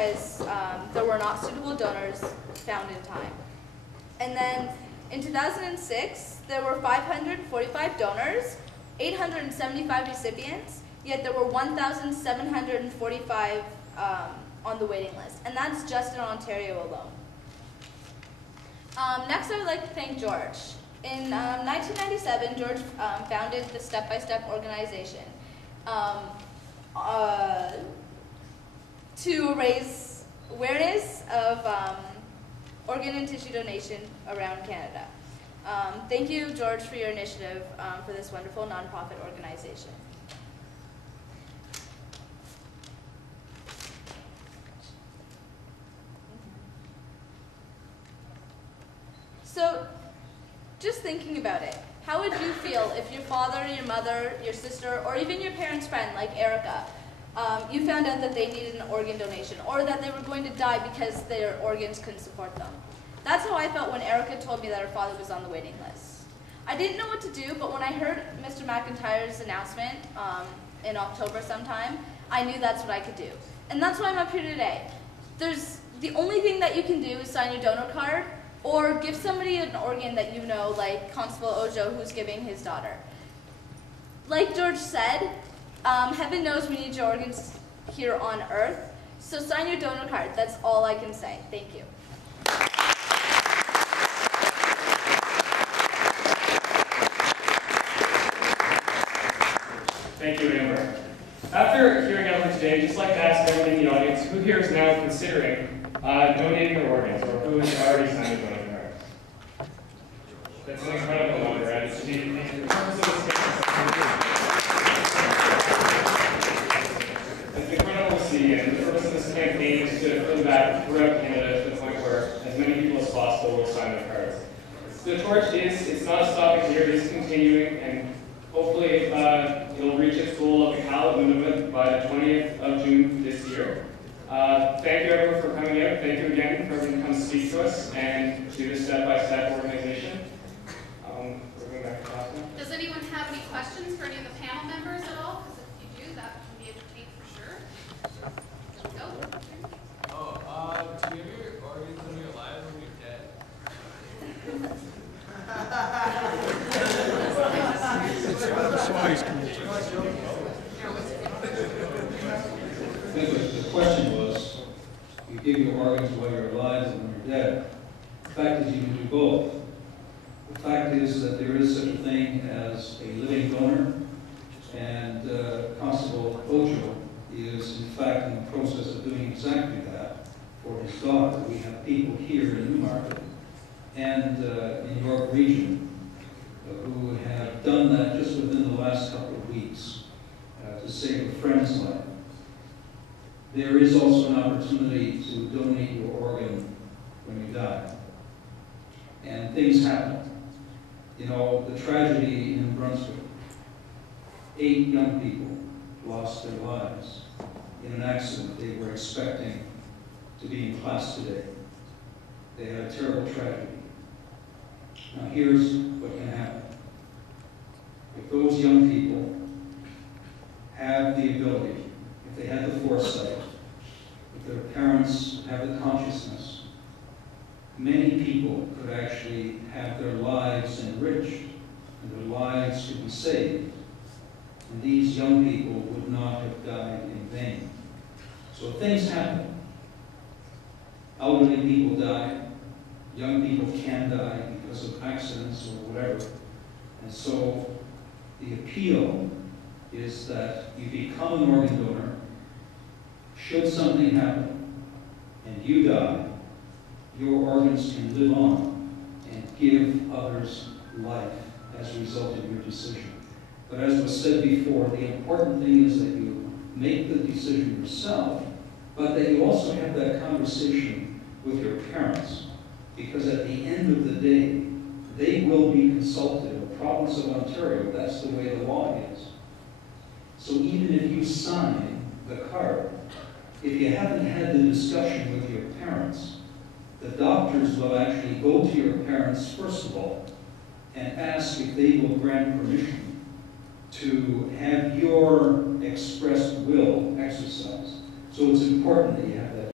because there were not suitable donors found in time. And then in 2006, there were 545 donors, 875 recipients, yet there were 1,745 on the waiting list, and that's just in Ontario alone. Next, I would like to thank George. In 1997, George founded the Step-by-Step organization to raise awareness of organ and tissue donation around Canada. Thank you, George, for your initiative for this wonderful nonprofit organization. So, just thinking about it, how would you feel if your father, your mother, your sister, or even your parents' friend, like Erica, you found out that they needed an organ donation, or that they were going to die because their organs couldn't support them? That's how I felt when Erica told me that her father was on the waiting list. I didn't know what to do, but when I heard Mr. McIntyre's announcement in October sometime, I knew that's what I could do. And that's why I'm up here today. The only thing that you can do is sign your donor card, or give somebody an organ that you know, like Constable Ojo, who's giving his daughter. Like George said, heaven knows we need your organs here on Earth, so sign your donor card. That's all I can say. Thank you. Thank you, Amber. After hearing everyone today, I'd just like to ask everyone in the audience who here is now considering donating their organs, or who has already signed a donor card. That's an incredible number, and it's in terms of the it's incredible to see, and the purpose of this campaign is to fill that throughout Canada to the point where as many people as possible will sign their cards. The torch it's not stopping here, it is continuing, and hopefully it'll reach its goal of the Cala Nunavut by the 20th of June this year. Thank you everyone for coming out. Thank you again for everyone to come speak to us and to the Step-by-Step organization. We're going back to class now. Does anyone have any questions for any of the panel members at all? Because if you do, that can be entertaining for sure. Go. Do you have your organs when you're alive or when you're dead? The question was, you give your organs while you're alive and when you're dead. The fact is you can do both. The fact is that there is such a thing as a living donor, and Constable Ojo is in fact in the process of doing exactly that for his daughter. We have people here in Newmarket and in York region who have done that just within the last couple of weeks to save a friend's life. There is also an opportunity to donate your organ when you die. And things happen. You know, the tragedy in Brunswick, 8 young people lost their lives in an accident they were expecting to be in class today. They had a terrible tragedy. Now here's what can happen. If those young people have the ability, if they had the foresight, if their parents have the consciousness, many people could actually have their lives enriched and their lives could be saved. And these young people would not have died in vain. So things happen. Elderly people die. Young people can die because of accidents or whatever. And so the appeal is that you become an organ donor. Should something happen and you die, your organs can live on and give others life as a result of your decision. But as was said before, the important thing is that you make the decision yourself, but that you also have that conversation with your parents, because at the end of the day, they will be consulted. The province of Ontario, that's the way the law is. So even if you sign the card, if you haven't had the discussion with your parents, the doctors will actually go to your parents first of all and ask if they will grant permission to have your expressed will exercised. So it's important that you have that